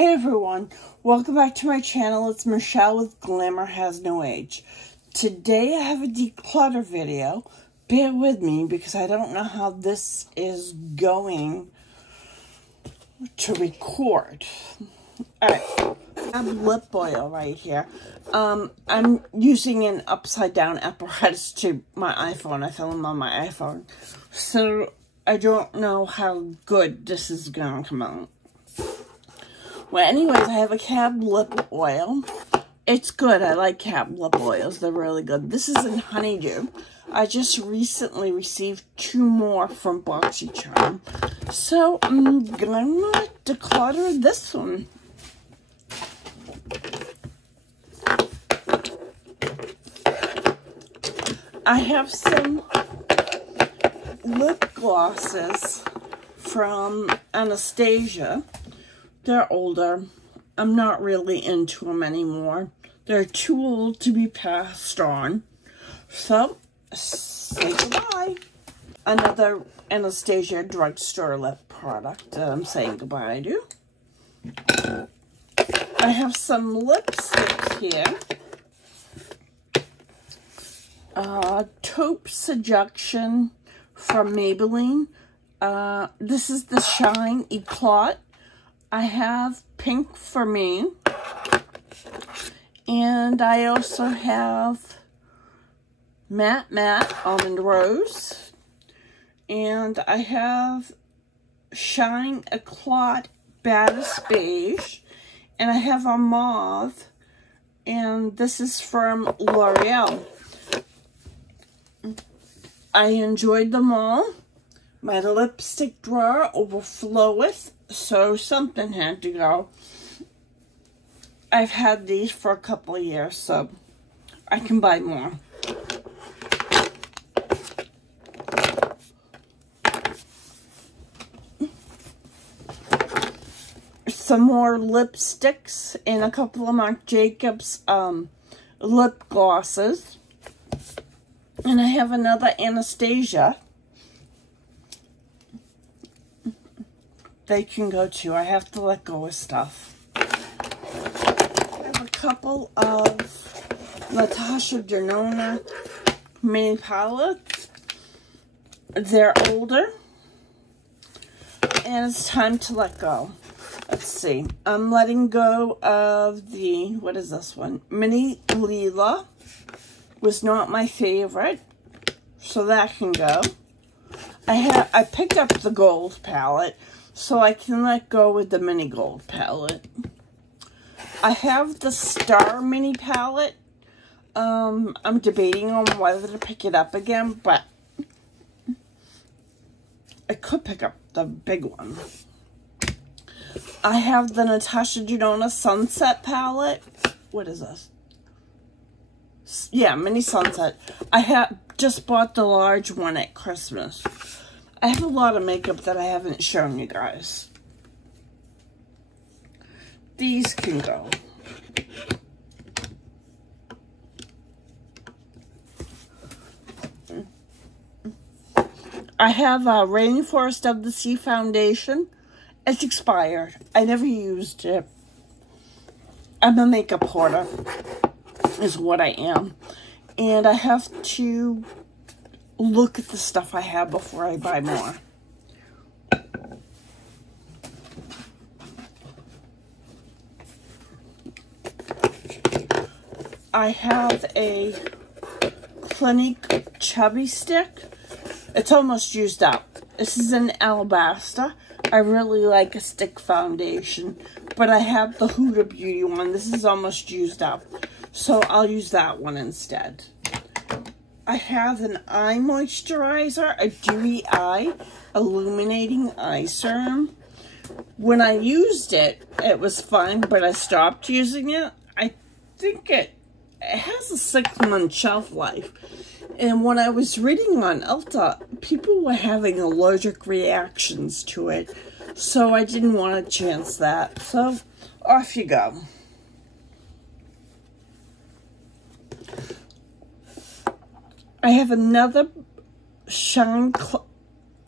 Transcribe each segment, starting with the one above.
Hey everyone, welcome back to my channel. It's Michelle with Glamour Has No Age. Today I have a declutter video. Bear with me because I don't know how this is going to record. Alright, I have lip oil right here. I'm using an upside down apparatus to my iPhone. I film on my iPhone. So I don't know how good this is going to come out. Well, anyways, I have a cab lip oil. It's good. I like cab lip oils. They're really good. This is in honeydew. I just recently received 2 more from BoxyCharm. So, I'm going to declutter this one. I have some lip glosses from Anastasia. They're older. I'm not really into them anymore. They're too old to be passed on. So, say goodbye. Another Anastasia drugstore lip product that I'm saying goodbye to. I have some lipsticks here. Taupe Seduction from Maybelline. This is the Shine Eclat. I have Pink for Me, and I also have Matte Almond Rose, and I have Shine Eclat Baddest Beige, and I have a Mauve, and this is from L'Oreal. I enjoyed them all. My lipstick drawer overfloweth, so something had to go. I've had these for a couple of years, so I can buy more. Some more lipsticks and a couple of Marc Jacobs lip glosses. And I have another Anastasia. They can go too. I have to let go of stuff. I have a couple of Natasha Denona mini palettes. They're older. And it's time to let go. Let's see. I'm letting go of the, what is this one? Mini Lila. Was not my favorite. So that can go. I picked up the gold palette. So I can let go with the mini gold palette. I have the Star mini palette. I'm debating on whether to pick it up again, but I could pick up the big one. I have the Natasha Denona Sunset palette. What is this? Yeah, mini Sunset. I have just bought the large one at Christmas. I have a lot of makeup that I haven't shown you guys. These can go. I have a Rainforest of the Sea foundation. It's expired. I never used it. I'm a makeup hoarder, is what I am. And I have to look at the stuff I have before I buy more. I have a Clinique Chubby Stick. It's almost used up. This is an Alabaster. I really like a stick foundation, but I have the Huda Beauty one. This is almost used up, so I'll use that one instead. I have an eye moisturizer, a Dewy Eye Illuminating Eye Serum. When I used it, it was fine, but I stopped using it. I think it has a 6-month shelf life. And when I was reading on Ulta, people were having allergic reactions to it. So I didn't want to chance that. So off you go. I have another Shine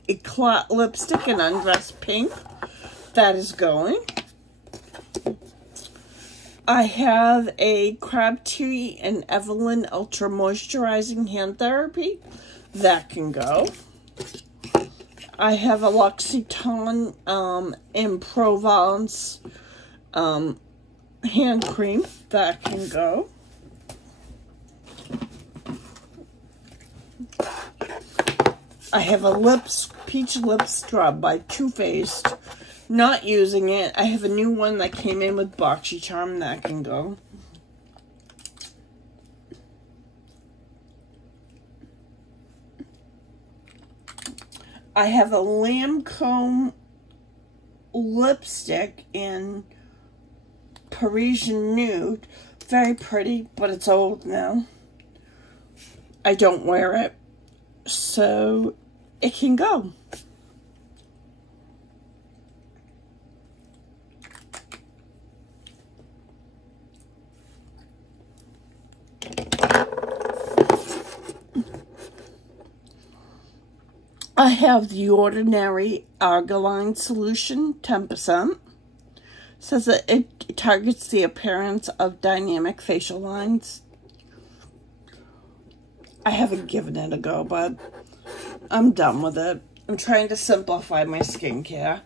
Eclat lipstick in Undressed Pink. That is going. I have a Crabtree and Evelyn Ultra Moisturizing Hand Therapy. That can go. I have a L'Occitane in Provence hand cream. That can go. I have a peach lip scrub by Too Faced. Not using it. I have a new one that came in with BoxyCharm. That can go. I have a Lancome lipstick in Parisian Nude. Very pretty, but it's old now. I don't wear it, so it can go. I have the Ordinary Argiline Solution, 10%. Says that it targets the appearance of dynamic facial lines. I haven't given it a go, but I'm done with it. I'm trying to simplify my skincare.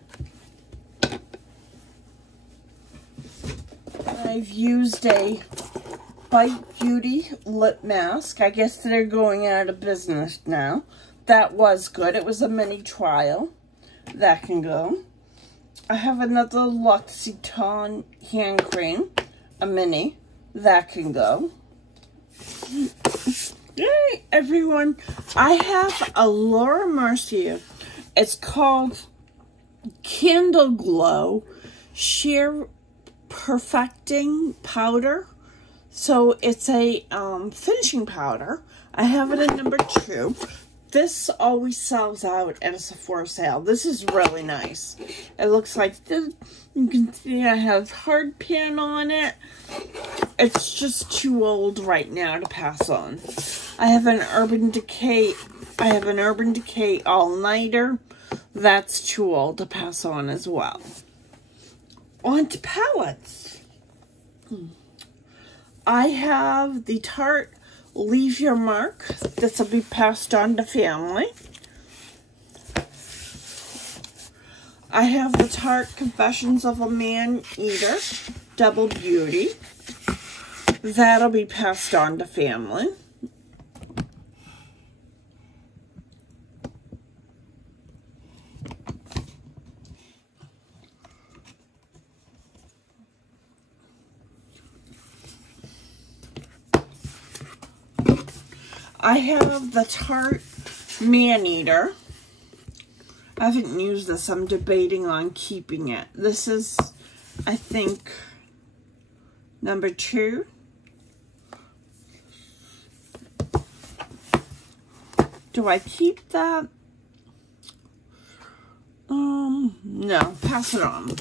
I've used a Bite Beauty lip mask. I guess they're going out of business now. That was good. It was a mini trial. That can go. I have another L'Occitane hand cream. A mini. That can go. Yay, everyone. I have a Laura Mercier. It's called Candle Glow Sheer Perfecting Powder. So it's a finishing powder. I have it in number 2. This always sells out at a Sephora sale. This is really nice. It looks like this. You can see I have hard pan on it. It's just too old right now to pass on. I have an Urban Decay. I have an Urban Decay all-nighter. That's too old to pass on as well. On to palettes. I have the Tarte Leave Your Mark. This will be passed on to family. I have the Tarte Confessions of a Man Eater Double Beauty. That'll be passed on to family. I have the Tarte Man-Eater. I haven't used this. I'm debating on keeping it. This is, I think, number 2. Do I keep that? No. Pass it on.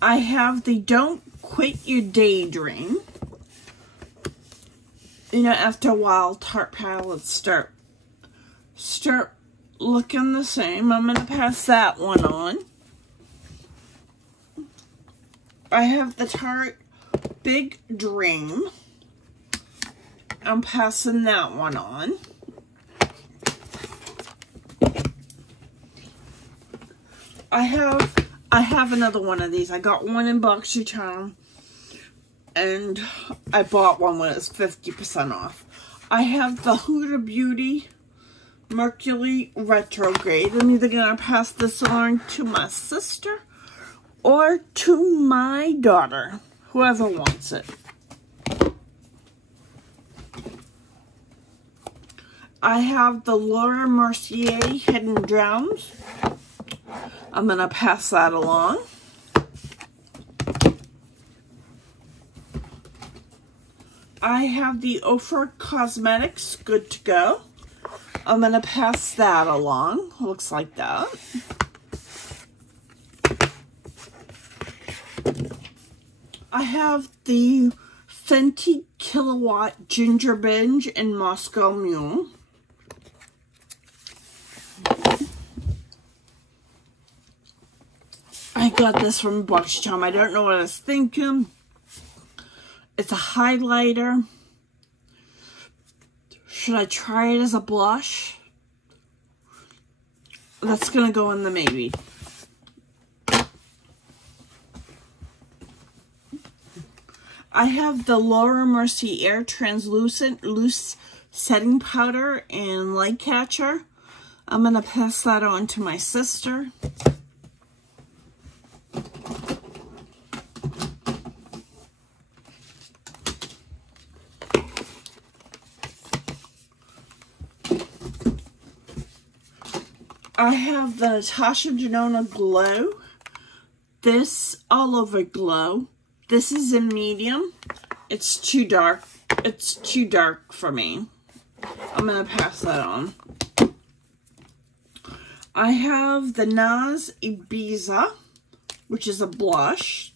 I have the Don't Quit Your Daydream. You know, after a while, Tarte palettes start looking the same. I'm going to pass that one on. I have the Tarte Big Dream. I'm passing that one on. I have another one of these. I got one in BoxyCharm. And I bought one when it was 50% off. I have the Huda Beauty Mercury Retrograde. I'm either going to pass this on to my sister or to my daughter. Whoever wants it. I have the Laura Mercier Hidden Gems. I'm going to pass that along. I have the Ofra Cosmetics Good to Go. I'm going to pass that along. Looks like that. I have the Fenty Kilowatt Ginger Binge and Moscow Mule. I got this from Box Charm. I don't know what I was thinking. It's a highlighter. Should I try it as a blush? That's gonna go in the maybe. I have the Laura Mercier Translucent Loose Setting Powder and Light Catcher. I'm gonna pass that on to my sister. I have the Natasha Denona Glow. This All Over Glow. This is in medium. It's too dark. It's too dark for me. I'm going to pass that on. I have the NARS Ibiza, which is a blush.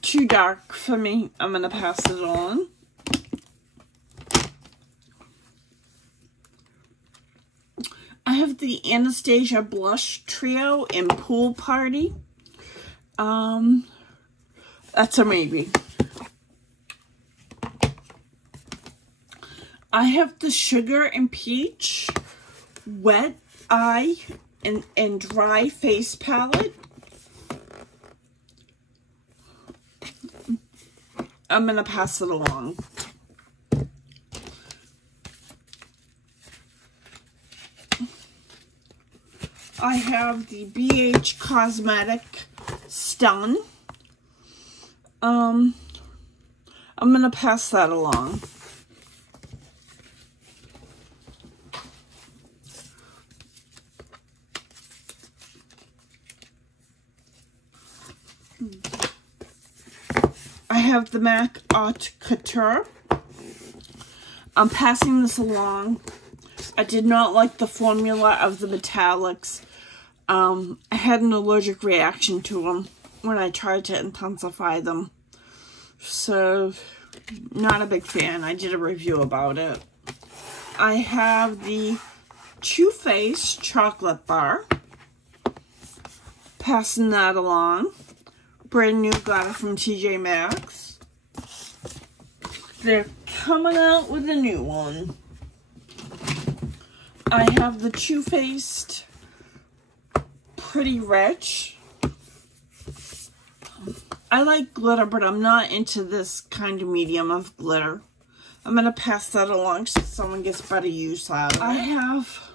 Too dark for me. I'm going to pass it on. I have the Anastasia Blush Trio in Pool Party. That's a maybe. I have the Sugar and Peach Wet Eye and Dry Face Palette. I'm going to pass it along. I have the BH Cosmetic Stun. I'm going to pass that along. I have the MAC Haute Couture. I'm passing this along. I did not like the formula of the metallics. I had an allergic reaction to them when I tried to intensify them. So, not a big fan. I did a review about it. I have the Too Faced Chocolate Bar. Passing that along. Brand new, got it from TJ Maxx. They're coming out with a new one. I have the Too Faced Pretty Rich. I like glitter, but I'm not into this kind of medium of glitter. I'm going to pass that along so someone gets better use out of it. I have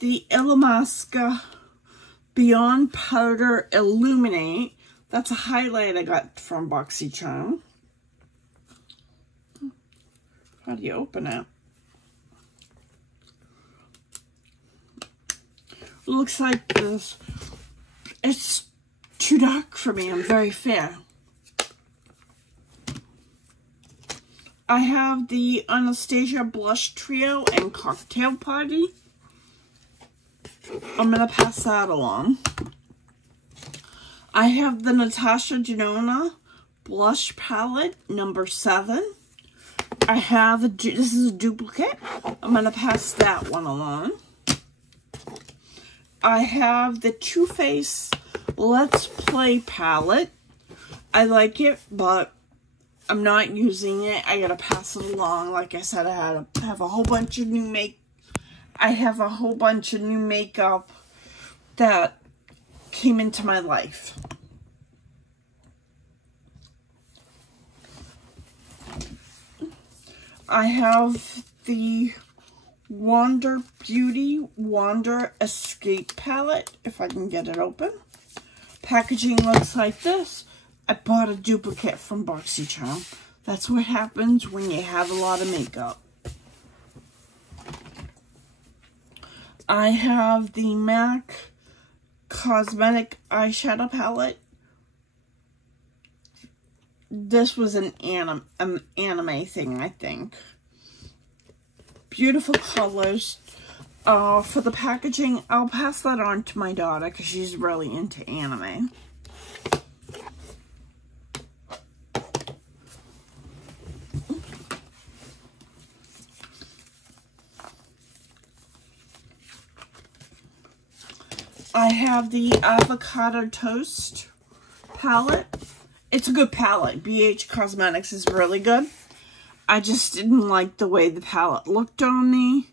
the Illamasqua Beyond Powder Illuminate. That's a highlight I got from BoxyCharm. How do you open it? Looks like this. It's too dark for me. I'm very fair. I have the Anastasia Blush Trio and Cocktail Party. I'm going to pass that along. I have the Natasha Denona Blush Palette number 7. I have, this is a duplicate. I'm going to pass that one along. I have the Too Faced Let's Play palette. I like it, but I'm not using it. I gotta pass it along. Like I said, I have a whole bunch of new makeup that came into my life. I have the Wander Beauty Wander Escape palette, if I can get it open. Packaging looks like this. I bought a duplicate from BoxyCharm. That's what happens when you have a lot of makeup. I have the MAC Cosmetic Eyeshadow Palette. This was an anime thing, I think. Beautiful colors. For the packaging, I'll pass that on to my daughter because she's really into anime. I have the avocado toast palette. It's a good palette. BH Cosmetics is really good. I just didn't like the way the palette looked on me.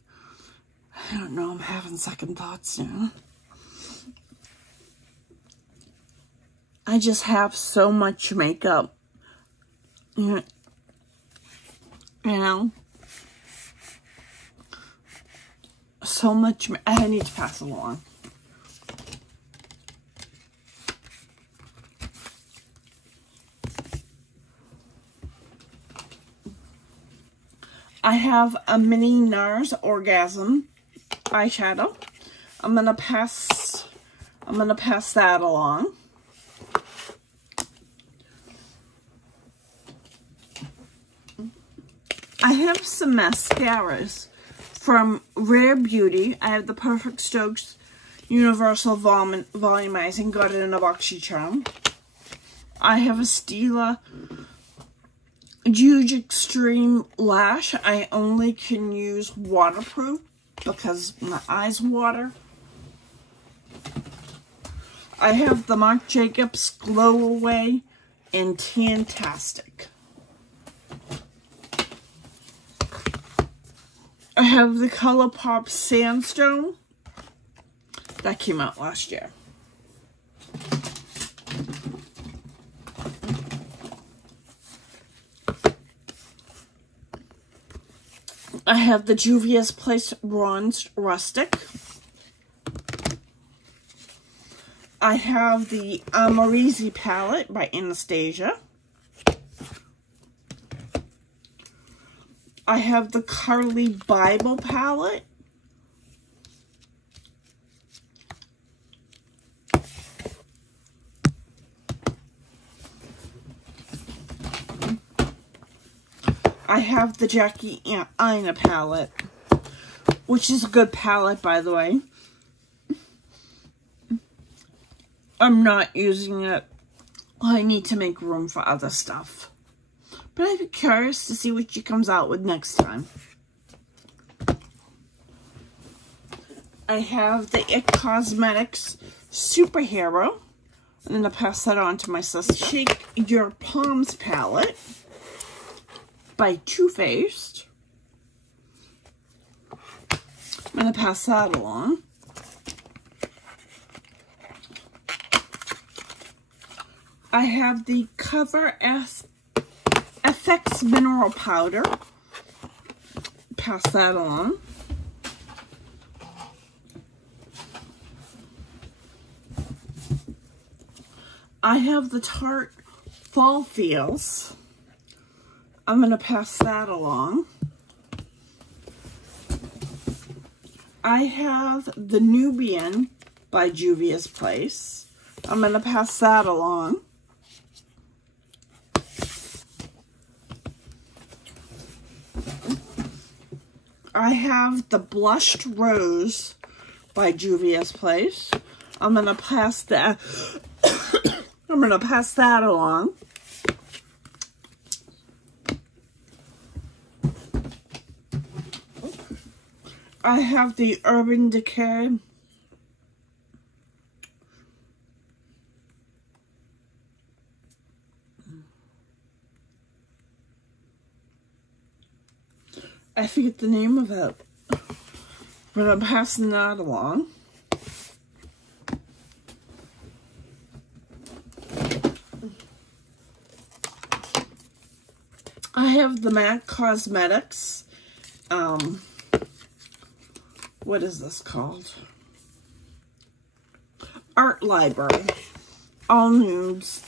I don't know, I'm having second thoughts now. I just have so much makeup. You know? So much. I need to pass it along. I have a mini NARS Orgasm eyeshadow. I'm gonna pass that along. I have some mascaras from Rare Beauty. I have the Perfect Strokes Universal Volumizing. Got it in a BoxyCharm. I have a Stila Huge Extreme Lash. I only can use waterproof because my eyes water. I have the Marc Jacobs Glow Away in Tantastic. I have the ColourPop Sandstone. That came out last year. I have the Juvia's Place Bronzed Rustic. I have the Amorisi palette by Anastasia. I have the Carly Bible palette. I have the Jackie Aina palette, which is a good palette, by the way. I'm not using it. I need to make room for other stuff. But I'd be curious to see what she comes out with next time. I have the IT Cosmetics Superhero. I'm going to pass that on to my sister. Shake Your Palms palette by Too Faced. I'm going to pass that along. I have the Cover FX Mineral Powder. Pass that on. I have the Tarte Fall Feels. I'm going to pass that along. I have the Nubian by Juvia's Place. I'm going to pass that along. I have the Blushed Rose by Juvia's Place. I'm going to pass that I'm going to pass that along. I have the Urban Decay I forget the name of it, but I'm passing that along. I have the MAC Cosmetics, what is this called? Art Library, all nudes.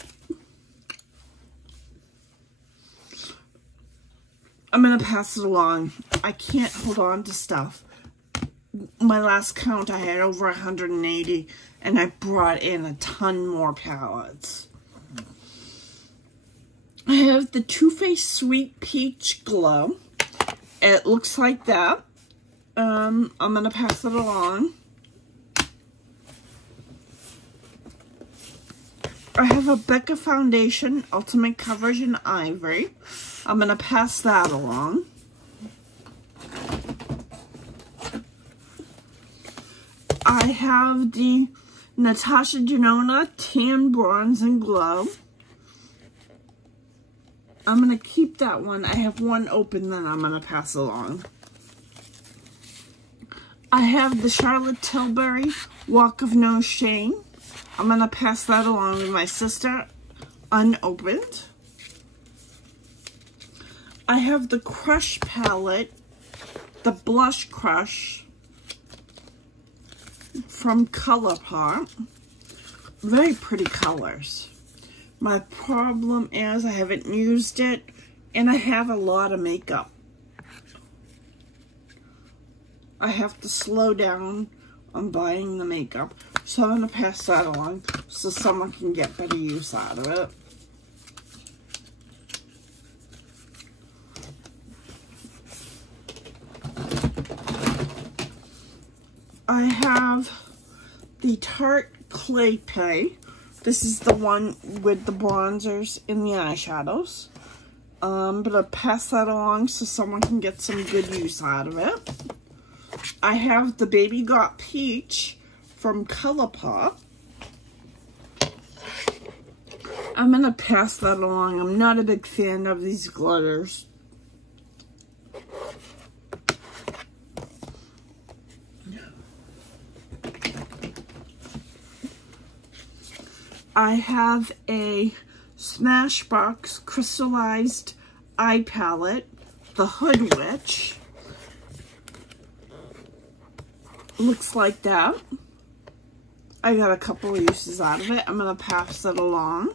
I'm going to pass it along. I can't hold on to stuff. My last count, I had over 180, and I brought in a ton more palettes. I have the Too Faced Sweet Peach Glow. It looks like that. I'm going to pass it along. I have a Becca Foundation Ultimate Coverage in Ivory. I'm going to pass that along. I have the Natasha Denona Tan, Bronze, and Glow. I'm going to keep that one. I have one open, then I'm going to pass along. I have the Charlotte Tilbury Walk of No Shame. I'm going to pass that along with my sister, unopened. I have the Crush palette, the Blush Crush from ColourPop. Very pretty colors. My problem is I haven't used it, and I have a lot of makeup. I have to slow down on buying the makeup, so I'm going to pass that along so someone can get better use out of it. I have the Tarte Clay Pay. This is the one with the bronzers and the eyeshadows. I'm going to pass that along so someone can get some good use out of it. I have the Baby Got Peach from ColourPop. I'm going to pass that along. I'm not a big fan of these glitters. I have a Smashbox Crystallized Eye Palette, the Hood Witch. Looks like that. I got a couple of uses out of it. I'm going to pass it along.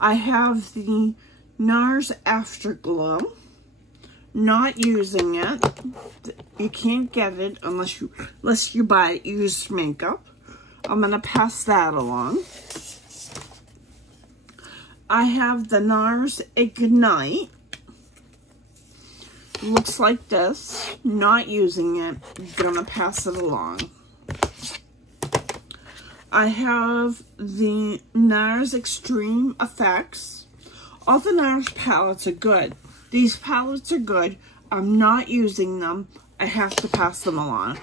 I have the NARS Afterglow. Not using it. You can't get it unless you buy used makeup. I'm going to pass that along. I have the NARS Ignite. Looks like this. Not using it. Gonna pass it along. I have the NARS Extreme Effects. All the NARS palettes are good. These palettes are good. I'm not using them. I have to pass them along.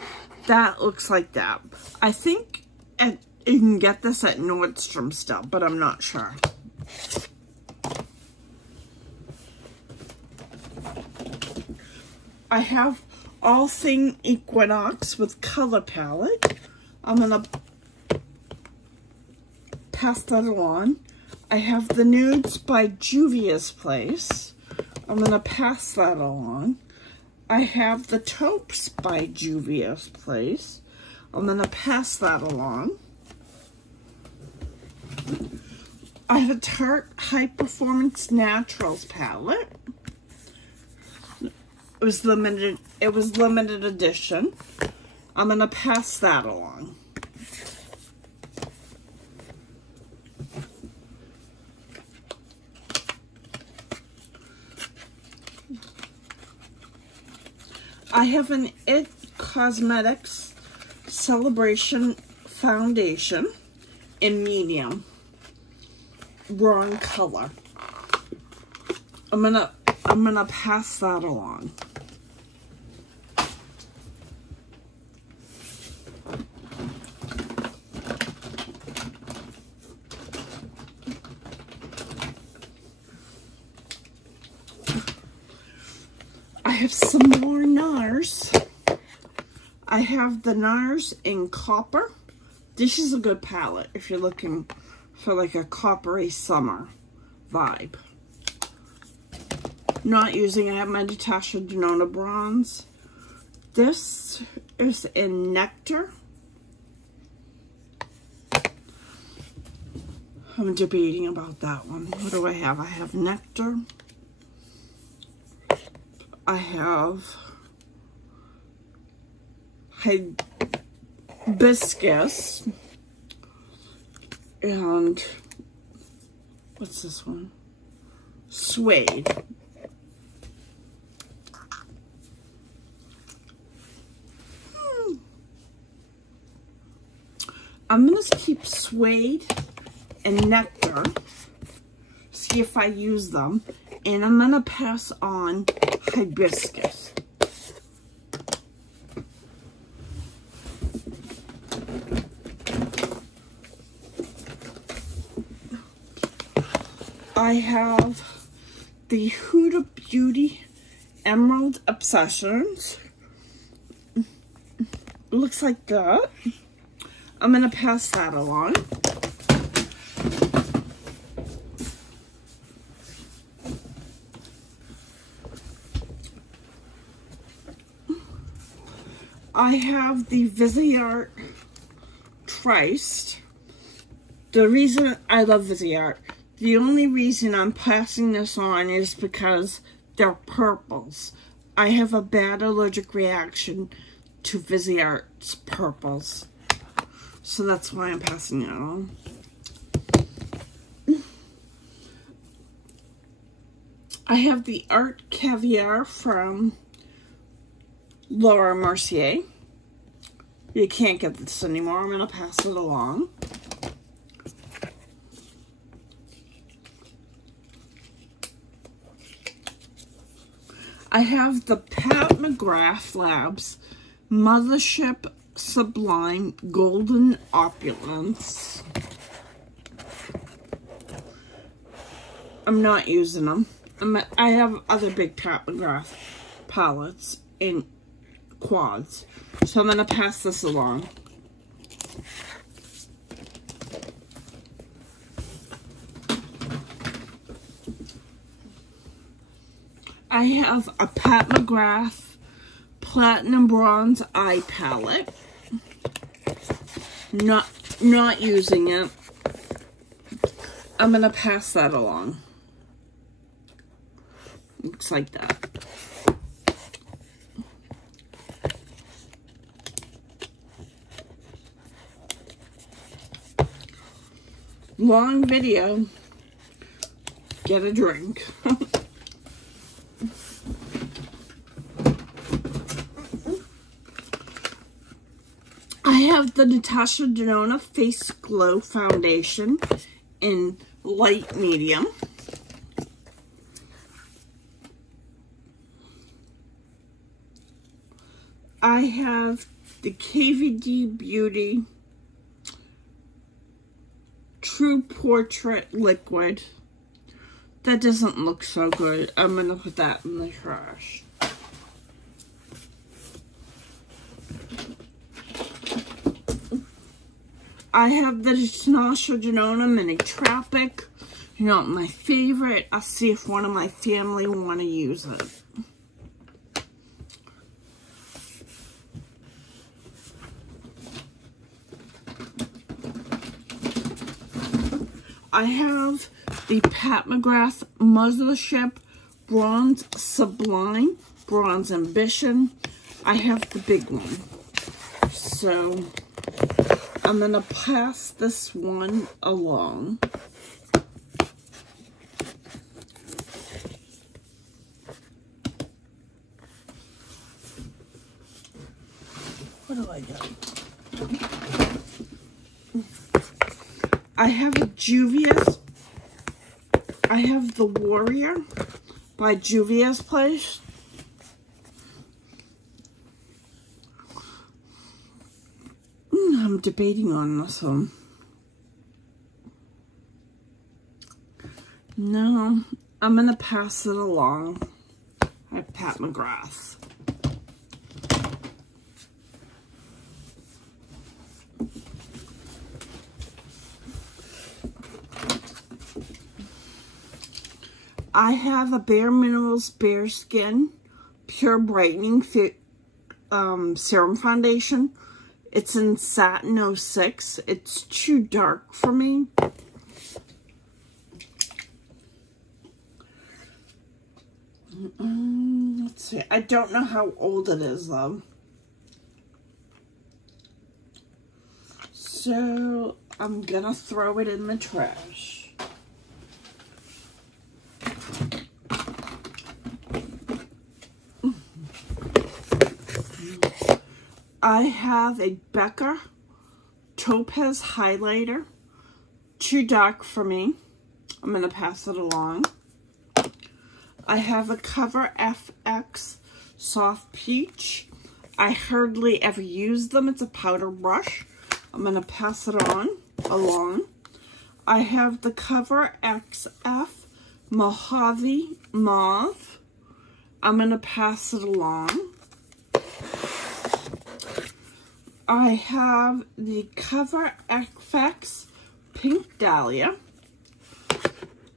That looks like that. I think you can get this at Nordstrom still, but I'm not sure. I have All Thing Equinox with Color Palette. I'm going to pass that along. I have the Nudes by Juvia's Place. I'm going to pass that along. I have the Taupes by Juvia's Place. I'm going to pass that along. I have a Tarte High Performance Naturals palette. It was limited edition. I'm going to pass that along. I have an IT Cosmetics Celebration Foundation in medium. Wrong color. I'm gonna pass that along. I have some more NARS. I have the NARS in Copper. This is a good palette if you're looking for like a coppery summer vibe. Not using it. I have my Natasha Denona Bronze. This is in Nectar. I'm debating about that one. What do I have? I have Nectar. I have Hibiscus. And what's this one? Suede. I'm going to keep Suede and Nectar, see if I use them, and I'm going to pass on Hibiscus. I have the Huda Beauty Emerald Obsessions. Looks like that. I'm going to pass that along. I have the Viseart Triced. The reason I love Viseart, the only reason I'm passing this on is because they're purples. I have a bad allergic reaction to Viseart's purples. So that's why I'm passing it on. I have the Art Caviar from Laura Mercier. You can't get this anymore. I'm going to pass it along. I have the Pat McGrath Labs Mothership Sublime Golden Opulence. I'm not using them. I have other big Pat McGrath palettes in quads. So I'm going to pass this along. I have a Pat McGrath Platinum Bronze Eye Palette. Not using it. I'm going to pass that along. Looks like that. Long video. Get a drink. I have the Natasha Denona Face Glow Foundation in light medium. I have the KVD Beauty True Portrait Liquid. That doesn't look so good. I'm going to put that in the trash. I have the Natasha Denona Mini Tropic. You know, my favorite. I'll see if one of my family want to use it. I have the Pat McGrath Mothership Bronze Sublime Bronze Ambition. I have the big one. So I'm going to pass this one along. What do I got? I have a Juvia's. I have the Warrior by Juvia's Place. I'm debating on this one. No, I'm going to pass it along. I have Pat McGrath. I have a Bare Minerals Bare Skin Pure Brightening Serum Foundation. It's in Satin 06. It's too dark for me. Let's see. I don't know how old it is, though. So, I'm gonna throw it in the trash. I have a Becca Topaz Highlighter. Too dark for me. I'm going to pass it along. I have a Cover FX Soft Peach. I hardly ever use them. It's a powder brush. I'm going to pass it along. I have the Cover XF Mojave Mauve. I'm going to pass it along. I have the Cover FX Pink Dahlia.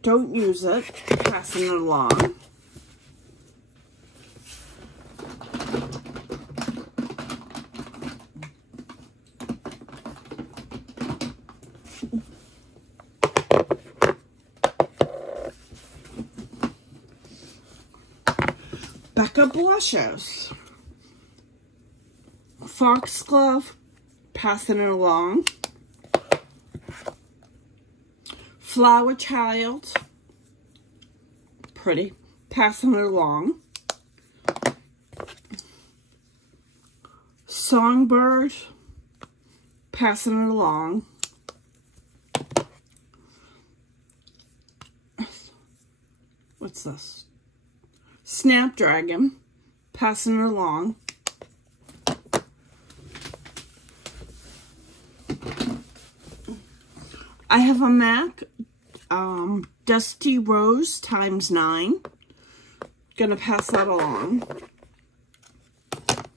Don't use it. Passing it along. Becca blushes. Foxglove, passing it along. Flower Child, pretty, passing it along. Songbird, passing it along. What's this? Snapdragon, passing it along. I have a MAC Dusty Rose ×9. Gonna pass that along.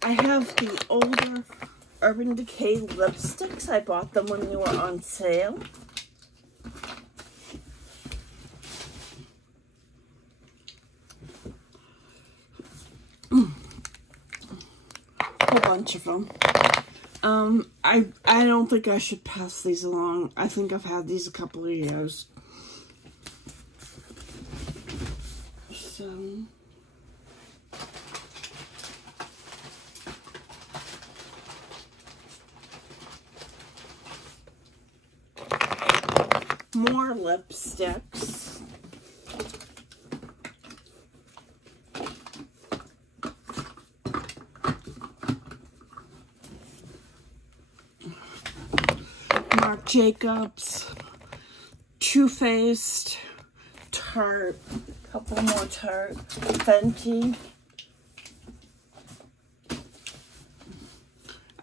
I have the older Urban Decay lipsticks. I bought them when they were on sale. A bunch of them. I don't think I should pass these along. I think I've had these a couple of years. So more lipsticks. Marc Jacobs, Too Faced, Tarte, couple more Tarte, Fenty.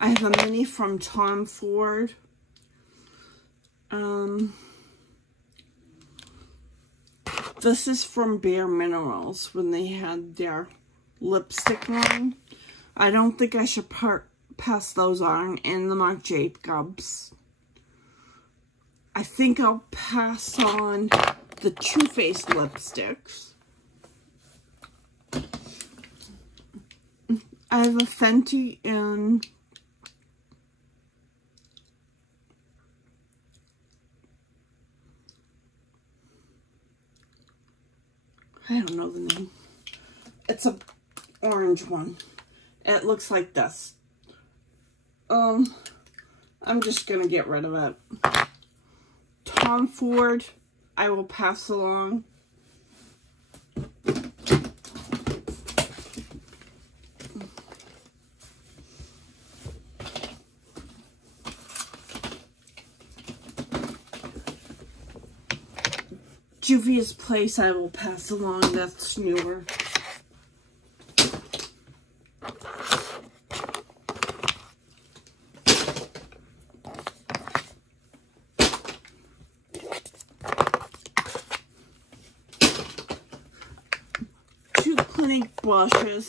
I have a mini from Tom Ford. This is from Bare Minerals when they had their lipstick line. I don't think I should pass those on, and the Marc Jacobs. I think I'll pass on the Too Faced lipsticks. I have a Fenty in I don't know the name. It's a orange one. It looks like this. I'm just gonna get rid of it. Tom Ford, I will pass along. Juvia's Place, I will pass along. That's newer. Two Clinique blushes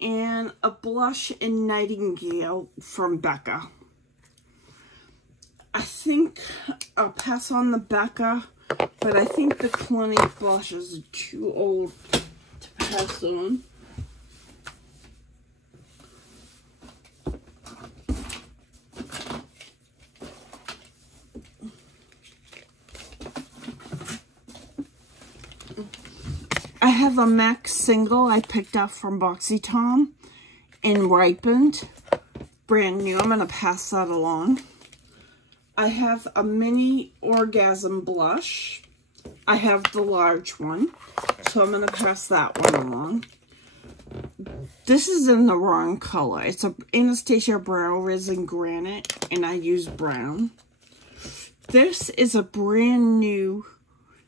and a blush in Nightingale from Becca. I think I'll pass on the Becca, but I think the Clinique blushes are too old to pass on. I have a MAC single I picked up from BoxyTom in Ripened. Brand new. I'm going to pass that along. I have a mini Orgasm blush. I have the large one, so I'm going to pass that one along. This is in the wrong color. It's a Anastasia Brown Resin Granite, and I use brown. This is a brand new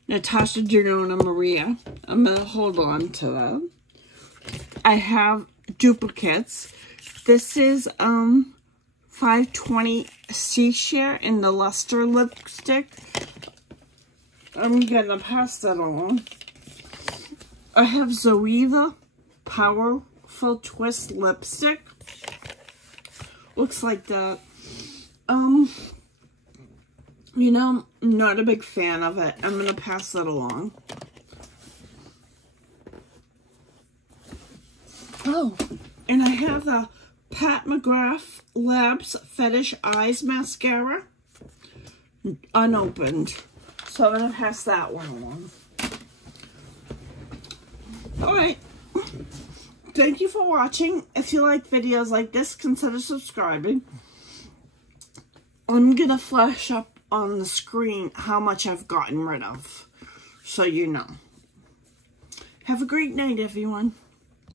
Natasha Denona Maria. I'm going to hold on to that. I have duplicates. This is 520 C Share in the Luster lipstick. I'm gonna pass that along. I have Zoeva Powerful Twist lipstick. Looks like that. You know, I'm not a big fan of it. I'm gonna pass that along. Oh, and I have the Pat McGrath Labs Fetish Eyes Mascara. Unopened. So I'm gonna pass that one along. Alright. Thank you for watching. If you like videos like this, consider subscribing. I'm gonna flash up on the screen how much I've gotten rid of, so you know. Have a great night, everyone.